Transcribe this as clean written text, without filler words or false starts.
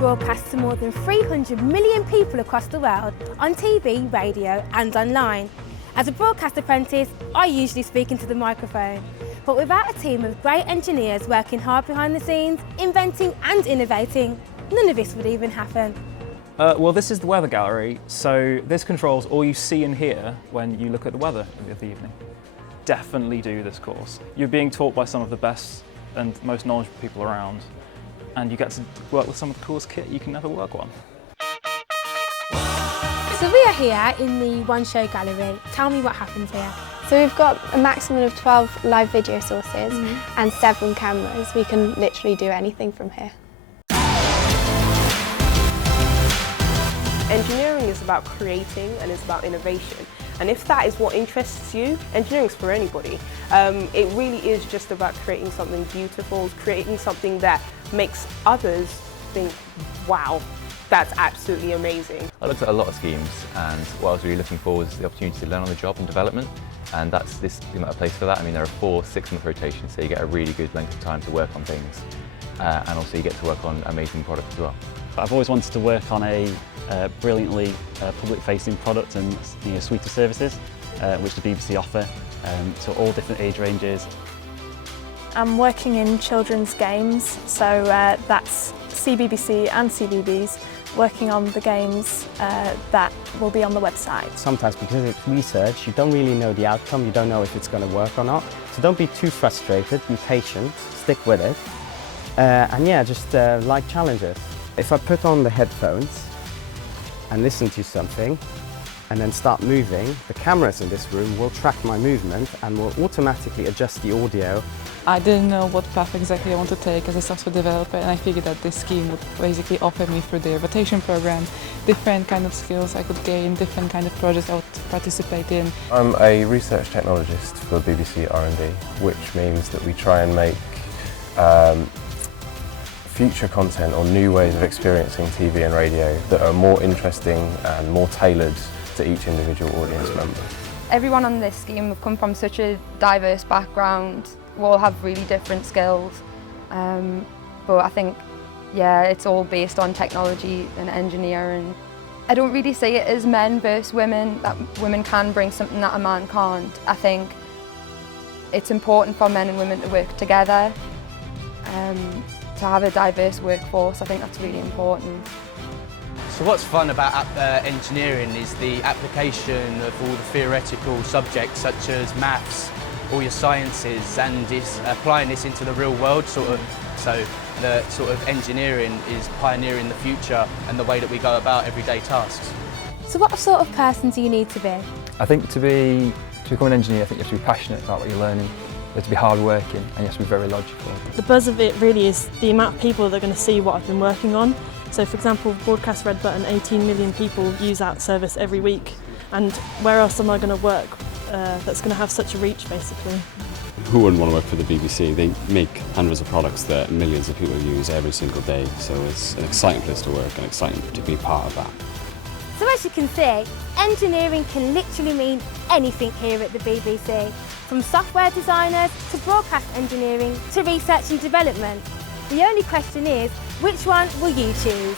broadcast to more than 300 million people across the world on TV, radio and online. As a broadcast apprentice, I usually speak into the microphone. But without a team of great engineers working hard behind the scenes, inventing and innovating, none of this would even happen. Well, this is the weather gallery, so this controls all you see and hear when you look at the weather of the evening. Definitely do this course. You're being taught by some of the best and most knowledgeable people around, and you get to work with some of the coolest kit you can ever work on. So we are here in the One Show Gallery. Tell me what happens here. So we've got a maximum of 12 live video sources and 7 cameras. We can literally do anything from here. Engineering is about creating and it's about innovation. And if that is what interests you, engineering is for anybody. It really is just about creating something beautiful, creating something that makes others think, wow, that's absolutely amazing. I looked at a lot of schemes, and what I was really looking for was the opportunity to learn on the job and development, and that's this scheme a place for that. I mean, there are 4 6-month rotations, so you get a really good length of time to work on things, and also you get to work on amazing products as well. I've always wanted to work on a brilliantly public-facing product and suite of services which the BBC offer to all different age ranges. I'm working in children's games, so that's CBBC and CBBS working on the games that will be on the website. Sometimes because it's research, you don't really know the outcome, you don't know if it's going to work or not. So don't be too frustrated, be patient, stick with it, and yeah, just like challenges. If I put on the headphones and listen to something and then start moving, the cameras in this room will track my movement and will automatically adjust the audio. I didn't know what path exactly I want to take as a software developer, and I figured that this scheme would basically offer me through the rotation program different kind of skills I could gain, different kind of projects I would participate in. I'm a research technologist for BBC R&D, which means that we try and make future content or new ways of experiencing TV and radio that are more interesting and more tailored to each individual audience member. Everyone on this scheme have come from such a diverse background. We all have really different skills, but I think, yeah, it's all based on technology and engineering. I don't really see it as men versus women, that women can bring something that a man can't. I think it's important for men and women to work together, to have a diverse workforce. I think that's really important. So what's fun about engineering is the application of all the theoretical subjects such as maths, all your sciences, and it's applying this into the real world so the sort of engineering is pioneering the future and the way that we go about everyday tasks. So what sort of person do you need to be? I think to become an engineer, I think you have to be passionate about what you're learning. You have to be hard-working and you have to be very logical. The buzz of it really is the amount of people that are going to see what I've been working on. So for example, Broadcast Red Button, 18 million people use that service every week. And where else am I going to work that's going to have such a reach, basically? Who wouldn't want to work for the BBC? They make hundreds of products that millions of people use every single day. So it's an exciting place to work and exciting to be part of that. So as you can see, engineering can literally mean anything here at the BBC. From software designers to broadcast engineering to research and development. The only question is, which one will you choose?